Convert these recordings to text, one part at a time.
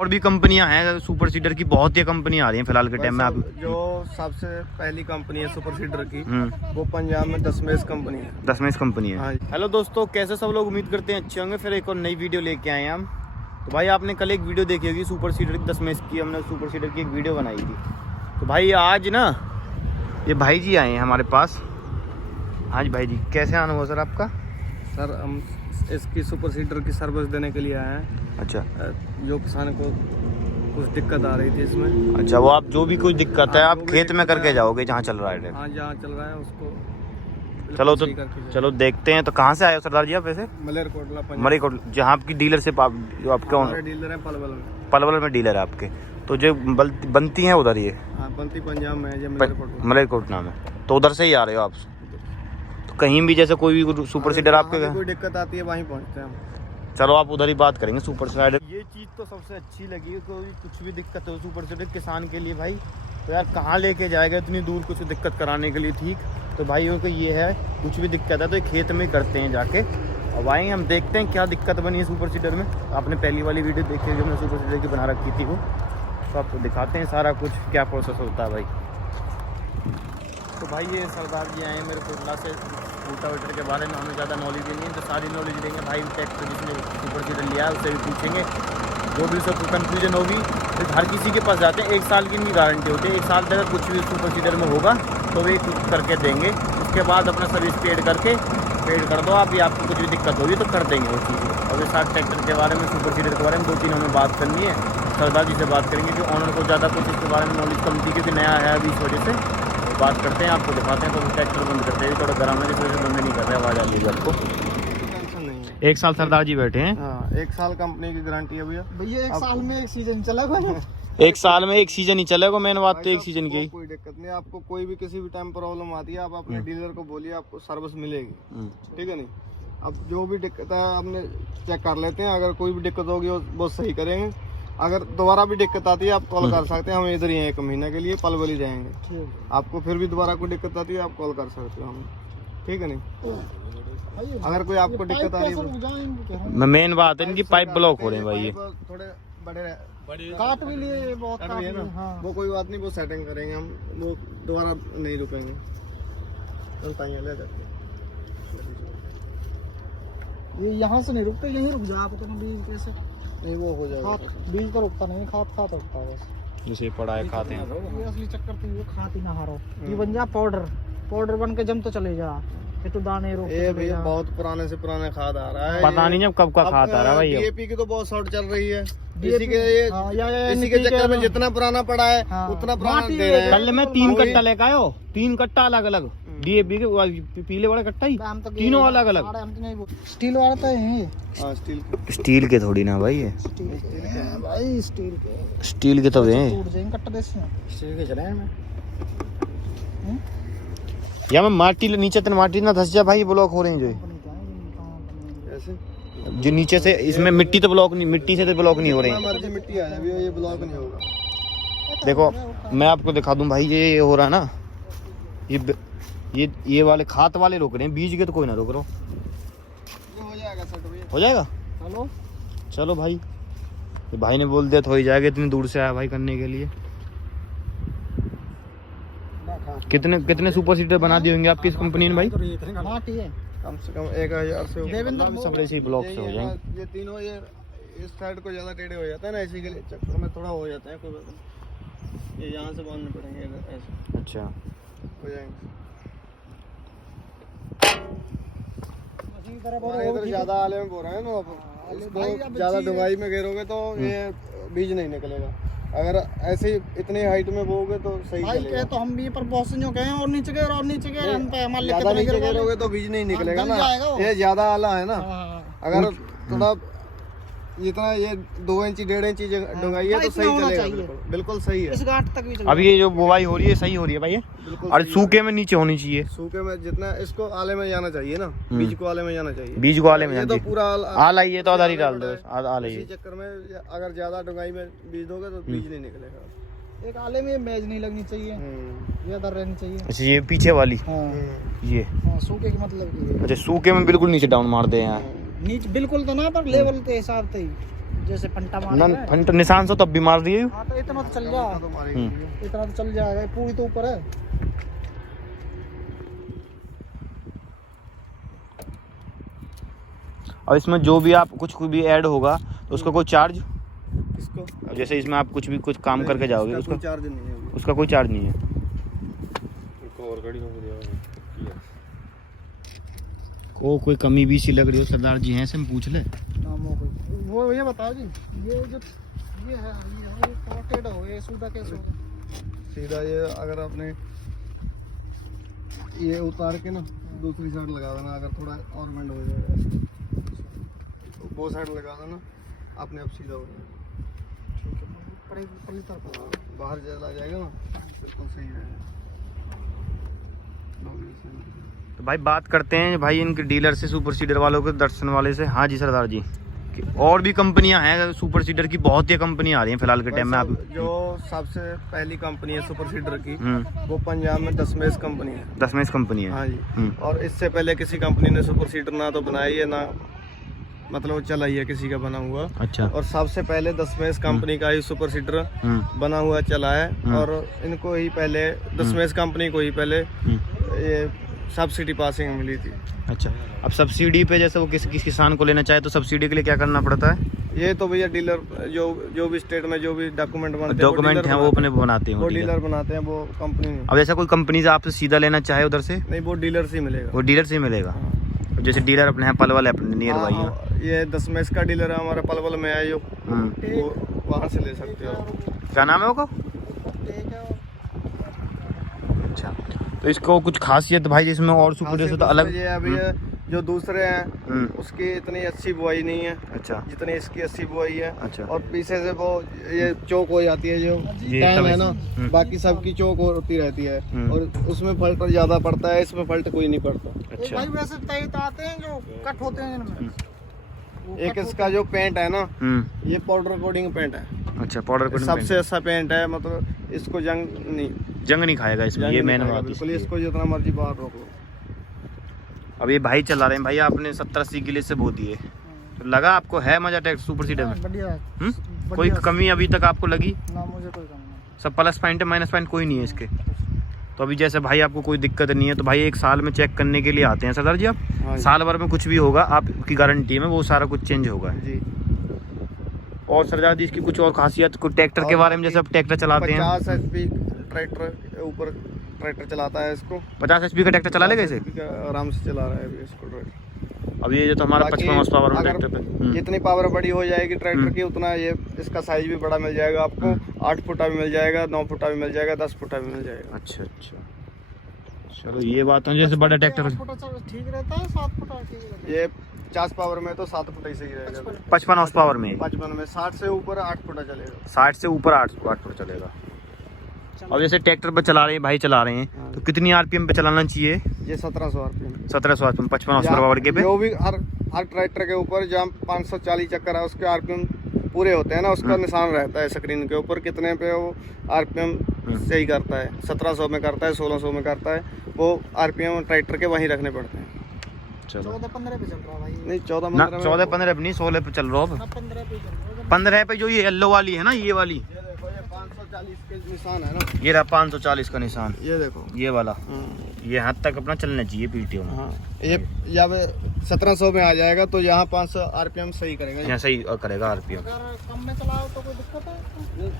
और भी कंपनियां हैं सुपर सीडर की, बहुत ही कंपनियां आ रही हैं फिलहाल के टाइम में। आप जो सबसे पहली कंपनी है सुपर सीडर की, वो पंजाब में दशमेश कंपनी है। दशमेश कंपनी है। हाँ। हेलो दोस्तों, कैसे सब लोग? उम्मीद करते हैं अच्छे होंगे। फिर एक और नई वीडियो लेके आए हैं हम। तो भाई आपने कल एक वीडियो देखी होगी सुपर सीडर की, दशमेश की। हमने सुपर सीडर की एक वीडियो बनाई थी। तो भाई आज ना ये भाई जी आए हैं हमारे पास। आज भाई जी कैसे आना हुआ सर आपका? सर हम इसकी सुपर सीडर की सर्विस देने के लिए आए हैं। अच्छा, जो किसान को कुछ दिक्कत आ रही थी इसमें। अच्छा, वो आप जो भी कुछ दिक्कत है आप खेत में करके जाओगे जहाँ चल रहा है। हाँ, जहाँ चल रहा है उसको चलो तो चलो देखते हैं। तो कहाँ से आए हो सरदार जी आप? वैसे मलेरकोटला पंजाब। मलेरकोटला, जहाँ आपकी डीलरशिप आप जो आपके हमारे डीलर है पलवल में। पलवल में डीलर है आपके। तो जो बनती हैं उधर ये हाँ, बनती पंजाब में है, मलेरकोटला। मलेरकोटला में। तो उधर से ही आ रहे हो आप? तो कहीं भी जैसे कोई भी सुपर सीडर आपके कोई दिक्कत आती है वहीं पहुँचते हैं हम। चलो आप उधर ही बात करेंगे सुपर सीडर। ये चीज़ तो सबसे अच्छी लगी। कोई कुछ भी दिक्कत हो सुपर सीडर किसान के लिए भाई, तो यार कहाँ लेके जाएगा इतनी दूर कुछ दिक्कत कराने के लिए। ठीक, तो भाई उनको ये है कुछ भी दिक्कत है तो ये खेत में करते हैं जाके। अब आएंगे हम देखते हैं क्या दिक्कत बनी है सुपर सीडर में। आपने पहली वाली वीडियो देखी जो हमने सुपर सीडर की बना रखी थी वो, तो आपको दिखाते हैं सारा कुछ क्या प्रोसेस होता है भाई। तो भाई ये सरदार जी आए मेरे कोटला से। रोटावेटर के बारे में हमें ज़्यादा नॉलेज नहीं है, तो सारी नॉलेज देंगे भाई। ट्रैक्टर जिसने सुपर सीडर लिया है उससे भी पूछेंगे, जो भी सब कन्फ्यूजन होगी। तो हर किसी के पास जाते हैं, 1 साल की इनकी गारंटी होती है। 1 साल तक कुछ भी सुपर सीडर में होगा तो वे कुछ करके देंगे। उसके बाद अपना सर्विस पेड कर दो आप, या आपको कुछ भी दिक्कत होगी तो कर देंगे वो चीज़ें। और इस साथ ट्रैक्टर के बारे में, सुपर सीडर के बारे में 2-3 हमें बात करनी है। सरदार जी से बात करेंगे, जो ऑनर को ज़्यादा कुछ इसके बारे में नॉलेज कम थी क्योंकि नया है अभी, इस वजह से बात करते हैं, आपको दिखाते हैं। तो ट्रैक्टर बंद करते हैं, थोड़ा गर्म है इस वजह से बंद नहीं कर रहे, आवाज़ आ रही है आपको। टेंशन नहीं है। 1 साल सरदार जी बैठे हैं। हाँ, 1 साल कंपनी की गारंटी है भैया। 1 साल में 1 सीजन चलेगा। 1 साल में 1 सीजन ही चलेगा। मेन बात तो 1 सीजन की। कोई दिक्कत नहीं, आपको कोई भी किसी भी टाइम प्रॉब्लम आती है आप अपने डीलर को बोलिए, आपको सर्विस मिलेगी। ठीक है नहीं? अब जो भी दिक्कत है हमने चेक कर लेते हैं। अगर कोई भी दिक्कत होगी वो सही करेंगे। अगर दोबारा भी दिक्कत आती है आप कॉल कर सकते हैं। हम इधर ही हैं 1 महीने के लिए, पलवल ही जाएंगे। आपको फिर भी दोबारा कोई दिक्कत आती है आप कॉल कर सकते हो हमें। ठीक है नहीं? अगर कोई आपको दिक्कत आ रही है, मेन बात है इनकी पाइप ब्लॉक हो रहे हैं भाई। ये थोड़े बड़े काट भी लिए बहुत काट लिए ना। हाँ। वो कोई बात नहीं, वो सेटिंग करेंगे हम। वो दोबारा नहीं रुकेंगे। ये यहाँ से नहीं रुकते, यहीं रुक जा। आप तो बीज कैसे नहीं, वो हो जाएगा। बीज तो रुकता नहीं, खाद रुकता है बस। जैसे पड़ा है खाते हैं। ये असली चक्कर तो ये खाती ना हारो। ये बन जा पाउडर बन के जम तो चले जा। ये तो दाने रोक। ये भैया बहुत पुराने से पुराना खाद आ रहा है। पता नहीं जब कब का खाद आ रहा है भाई। डीएपी की तो बहुत शॉर्ट चल रही है। DAP इसी के ये इसी के चक्कर में जितना पुराना पड़ा है उतना पुराना दे रहे हैं। कल मैं 3 कट्टा लेकर आयो, 3 कट्टा अलग अलग डीएपी के, पीले वाला कट्टा ही, तीनों अलग अलग। स्टील वाला तो है। हाँ, स्टील के थोड़ी ना भाई, ये भाई स्टील के तो हैं। टूट जाएंगे कट्टा देसी स्टील के चले हैं। या मैं माटी नीचे तक माटी ना धस जा भाई, ब्लॉक हो रहे हैं जो ऐसे जो नीचे से। इसमें मिट्टी तो ब्लॉक नहीं, मिट्टी से तो ब्लॉक नहीं हो रहे हैं। मर्जी मिट्टी आ जाए ये ब्लॉक नहीं होगा। देखो मैं आपको दिखा दूं भाई, ये हो रहा है ना, ये वाले खात वाले रोक रहे हैं, बीज के तो कोई ना रोक रहा। ये हो जाएगा सेट भैया। हो जाएगा। चलो भाई, ये भाई ने बोल दिया तो हो ही जाएगा। इतनी दूर से आया भाई करने के लिए। कितने सुपर सीडर बना दिए होंगे आपकी इस कंपनी ने भाई? माटी है कम से कम 1000 से ऊपर। सब ऐसे ही ब्लॉक से हो जाएंगे। ये तीनों ये इस साइड को ज्यादा टेढ़े हो जाता है ना, इसी के लिए चक्कर में थोड़ा हो जाता है। कोई बात नहीं, ये यहाँ से बांधने पड़ेंगे ऐसे। अच्छा, हो जाएंगे। इधर ज्यादा आले में बो रहे हैं ना, आप इसको ज्यादा डुंगाई में घेरोगे तो ये बीज नहीं निकलेगा। अगर ऐसे इतनी हाइट में बोगे तो सही भाई चलेगा। कहे तो हम भी पर बहुत से जो कहे और नीचे गए हम पे हमारे ज्यादा नीचे गिरोगे तो बीज नहीं निकलेगा ना। ये ज्यादा आला है ना। अगर थोड़ा इतना ये 2 इंच 1.5 इंच डुंगाई है तो सही चलेगा। बिल्कुल सही है। इस गांठ तक भी चलेगा। अब ये जो बुवाई हो रही है सही हो रही है भाई? बिल्कुल। और सूखे में नीचे होनी चाहिए। सूखे में जितना इसको आले में जाना चाहिए ना, बीज को आले में जाना चाहिए। बीज को आले में ये जाना तो चाहिए। पूरा आला ही है तो आधार ही डाल दो, आला ही। इसी चक्कर में अगर ज्यादा डुंगाई में बीज दोगे तो बीज नहीं निकलेगा। एक आले में मेज नहीं लगनी चाहिए, ये इधर रहनी चाहिए। अच्छा, ये पीछे वाली ये सूखे के मतलब अच्छा, सूखे में बिल्कुल नीचे डाउन मार दे यहाँ। नीचे बिल्कुल तो ना, पर लेवल के हिसाब से ही जैसे फंटा ना मारेगा। फंट निशान से तब भी मार दिए। हाँ तो इतना तो चल जा, इतना तो चल जाएगा, पूरी तो ऊपर है। और इसमें जो भी आप कुछ भी ऐड होगा तो उसका कोई चार्ज? इसको अब जैसे इसमें आप कुछ भी कुछ काम करके जाओगे उसका चार्ज नहीं है। उसका कोई चार्ज नहीं है। और गाड़ी में को कोई कमी भी सी लग रही हो सरदार जी हैं से हम पूछ ले। नामों को वो ये बताओ जी, ये जो ये है ये टेढ़ा हो, ये सीधा कैसे होगा? सीधा ये अगर आपने ये उतार के ना दूसरी साइड लगा देना, अगर थोड़ा और बेंड हो जाएगा तो वो साइड लगा देना, अपने आप सीधा हो जाएगा। ठीक है, पहली तरफ बाहर चला जाएगा ना, बिल्कुल सही रहेगा। तो भाई बात करते हैं भाई इनके डीलर से, सुपर सीडर वालों के, दर्शन वाले से। हाँ जी सरदार जी, कि और भी कंपनियां हैं सुपर सीडर की, बहुत ही कंपनियां आ रही हैं फिलहाल के टाइम में। आप जो सबसे पहली कंपनी है सुपर सीडर की, वो पंजाब में दशमेश कंपनी है। दशमेश कंपनी है। हाँ जी। और इससे पहले किसी कंपनी ने सुपर सीडर ना तो बनाई है ना मतलब चलाई है किसी का बना हुआ। अच्छा। और सबसे पहले दशमेश कंपनी का ही सुपर सीडर बना हुआ चला है। और इनको ही पहले दशमेश कंपनी को ही पहले ये सब्सिडी पासिंग मिली थी। अच्छा, अब सब्सिडी पे जैसे वो किसी किसान को लेना चाहे तो सब्सिडी के लिए क्या करना पड़ता है? ये तो भैया डीलर जो भी स्टेट में जो भी डॉक्यूमेंट बनते हैं वो अपने बनाते हैं, वो डीलर बनाते हैं, वो कंपनी नहीं। अब ऐसा कोई कंपनी से आपसे सीधा लेना चाहे उधर से? नहीं, वो डीलर से ही मिलेगा। वो डीलर से ही मिलेगा। जैसे डीलर अपने हैं पलवल है अपने नियर बाई है, ये दशमेश का डीलर है हमारा पलवल में है, वो वहाँ से ले सकते हो। क्या नाम है वो? अच्छा, तो इसको कुछ खासियत भाई जिसमें और सुपर से तो अलग ये अभी जो दूसरे हैं उसकी इतनी अच्छी बुआई नहीं है। अच्छा। जितनी इसकी अच्छी बुआई है। अच्छा। और पीछे से वो ये चौक हो जाती है जो टैन है ना, बाकी सबकी चौक होती रहती है और उसमें फल्ट ज्यादा पड़ता है, इसमें फल्ट कोई नहीं पड़ता। अच्छा। भाई वैसे तय आते हैं जो कट होते हैं इनमें। एक इसका जो पेंट है ना, ये पाउडर कोटिंग पेंट है। अच्छा, पाउडर कोटिंग सबसे अच्छा पेंट है, मतलब इसको जंग नहीं खाएगा इसमें, ये मेन बात है। इसको जितना मर्जी बाहर रोक लो। अब ये भाई चला रहे हैं, भाई आपने 70-80 किले से बो दिए, तो लगा आपको है मजा टैक्स सुपर सीडर में? बढ़िया। कोई कमी अभी तक आपको लगी? ना, मुझे कोई कमी नहीं। सब प्लस पॉइंट है, माइनस पॉइंट कोई नहीं है इसके। तो अभी जैसे भाई आपको कोई दिक्कत नहीं है तो भाई एक साल में चेक करने के लिए आते हैं सरदार जी आप? साल भर में कुछ भी होगा आपकी गारंटी में वो सारा कुछ चेंज होगा जी। और सरदार जी इसकी कुछ और खासियत, कुछ ट्रैक्टर के बारे में, जैसे आप ट्रैक्टर चलाते हैं? 50 HP ट्रैक्टर के ऊपर ट्रैक्टर चलाता है इसको। 50 HP का ट्रैक्टर चला लेगा इसे? आराम से चला रहा है अभी इसको ट्रैक्टर। अब ये जो तो हमारा 55 हॉर्स पावर में ट्रैक्टर पे जितनी पावर बड़ी हो जाएगी ट्रैक्टर की, उतना ये इसका साइज भी बड़ा मिल जाएगा आपको। 8 फुटा भी मिल जाएगा, 9 फुटा भी मिल जाएगा, 10 फुटा भी मिल जाएगा। अच्छा अच्छा, चलो ये बात है। जैसे बड़ा ट्रैक्टर ठीक रहता है, 7 फुट ठीक रहता है। ये 50 पावर में तो 7 फुटा ही सही रहेगा। 55 हॉर्स पावर में 55 में 60 से ऊपर 8 फुटा चलेगा। 60 से ऊपर 8 फुट चलेगा। अब जैसे ट्रैक्टर पे चला रहे हैं भाई, चला रहे हैं तो कितनी RPM पे चलाना चाहिए? ये 1700 RPM। 1700 RPM 55 हॉर्स पावर के पे। जो भी हर ट्रैक्टर के ऊपर जहाँ 540 चक्कर है उसके RPM पूरे होते हैं ना, उसका निशान रहता है स्क्रीन के ऊपर कितने पे वो RPM सही करता है। 1700 में करता है, 1600 में करता है, वो RPM ट्रैक्टर के वहीं रखने पड़ते हैं। चलो 14-15 पे चल रहा भाई। नहीं 14-15 पे नहीं, 16 पे चल रहा हो। 15 पे चल रहा है। 15 पे जो ये येलो वाली है ना, ये वाली, ये देखो, ये 540 के निशान है ना, ये रहा 540 का निशान, ये देखो ये वाला, ये हाथ तक अपना चलना चाहिए PTO में। हाँ, ये जब 1700 में आ जाएगा तो यहाँ 500 RPM सही करेगा। यहाँ सही करेगा RPM। अगर कम में चलाओ तो कोई दिक्कत है?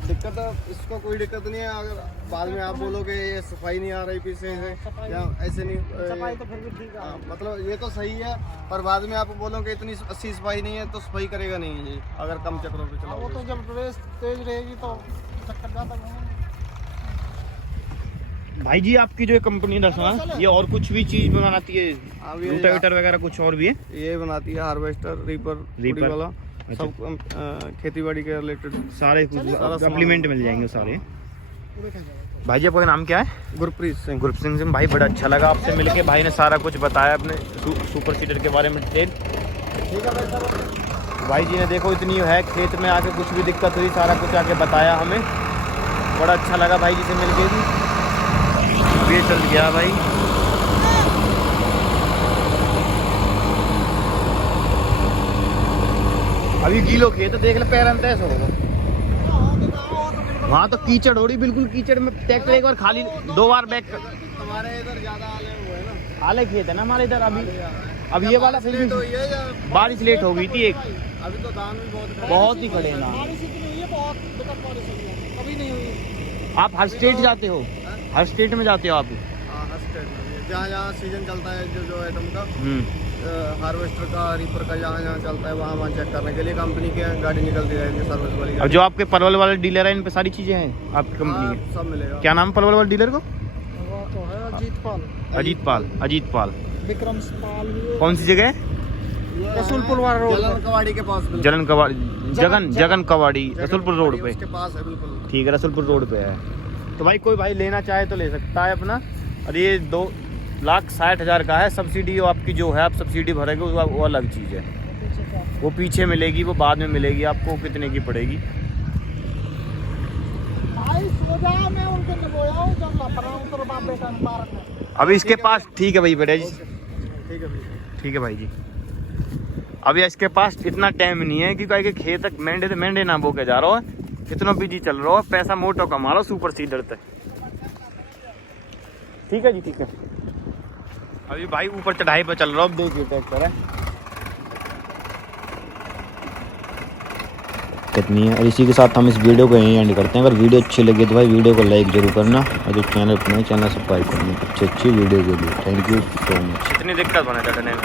दिक्कत है, इसको कोई दिक्कत नहीं है। अगर बाद में आप बोलोगे ये सफाई नहीं आ रही पीछे से या ऐसे नहीं, सफाई तो फिर भी ठीक है। मतलब ये तो सही है, पर बाद में आप बोलोगे इतनी अच्छी सफाई नहीं है तो सफाई करेगा नहीं है ये, अगर कम चक्रों पे वो चलाओगे। तो जब रेस तेज रहेगी तो चक्कर ज़्यादा होंगे। भाई जी आपकी जो कंपनी दसवां, ये और कुछ भी चीज बनाती है? ये रोटावेटर वगैरह कुछ और भी है? ये बनाती है हार्वेस्टर, रीपर वाला, सब खेती बाड़ी के रिलेटेड सारे सप्लीमेंट मिल जाएंगे सारे। पूरे खा जाएगा। भाई जी आपका नाम क्या है? गुरप्रीत सिंह। भाई बड़ा अच्छा लगा आपसे मिलके, भाई ने सारा कुछ बताया अपने सुपर सीडर के बारे में डिटेल। ठीक है भाई। भाई जी ने देखो इतनी है, खेत में आके कुछ भी दिक्कत हुई सारा कुछ आके बताया हमें, बड़ा अच्छा लगा भाई जी से मिलके भी। ये चल गया भाई। अभी गीलो खेत देख ले, पैर अंत ऐसा होगा। वहाँ तो कीचड़ हो रही, बिल्कुल कीचड़ में ट्रैक्टर एक बार खाली 2 बार बैक। हमारे इधर ज्यादा आले हुए हैं ना, आले खेत है ना हमारे इधर। अभी ये वाला फिर तो भी ये बारिश लेट हो गई थी एक, अभी तो धान भी बहुत ही खड़े हैं ना। बारिश इतनी हुई है, बहुत दिक्कत बारिश हुई है, कभी नहीं हुई। आप हर स्टेट जाते हो? हर स्टेट में जाते हो आप? हाँ, हर स्टेट में जहाँ जहाँ सीजन चलता है, जो आइटम का, हार्वेस्टर का, रीपर का, जहाँ जहाँ चलता है वहाँ चेक करने के लिए कंपनी की गाड़ी निकलती रहेगी, सर्विस वाली अब गाड़ी। जो आपके परवल वाले डीलर है, इन पे सारी चीजें हैं आपकी कंपनी हाँ, के? सब मिलेगा। क्या नाम परवल वाले डीलर को? वो तो है अजीत पाल। अजीत पाल। विक्रम पाल भी कौन सी जगह है? रसूलपुर वाला रोड, जलन कवाड़ी के पास, जगन कवाड़ी रसूलपुर रोड पे। उसके पास है बिल्कुल। ठीक है, रसूलपुर रोड पे है। तो भाई कोई भाई लेना चाहे तो ले सकता है अपना। और ये 2,60,000 का है। सब्सिडी आपकी जो है, आप सब्सिडी भरेंगे वो अलग चीज़ है, वो पीछे मिलेगी, वो बाद में मिलेगी आपको, कितने की पड़ेगी। अभी इसके पास ठीक है भाई बेटा जी, ठीक है भाई जी। अभी इसके पास इतना टाइम नहीं है कि खेत तक मेंढे ना बो के जा रहा है, इतना बिजी चल रहा है, पैसा मोटो कमा रहा सुपर सीडर तक। ठीक है जी, ठीक है। अभी भाई ऊपर चढ़ाई पे चल रहा हूँ, देखिए ट्रैक्टर है कितनी है। और इसी के साथ हम इस वीडियो को यहीं एंड करते हैं। अगर वीडियो अच्छी लगी तो भाई वीडियो को लाइक जरूर करना, और जो चैनल अपने चैनल सब्सक्राइब करना अच्छी वीडियो के लिए। Thank you so much. इतनी दिक्कत बने चढ़ने में।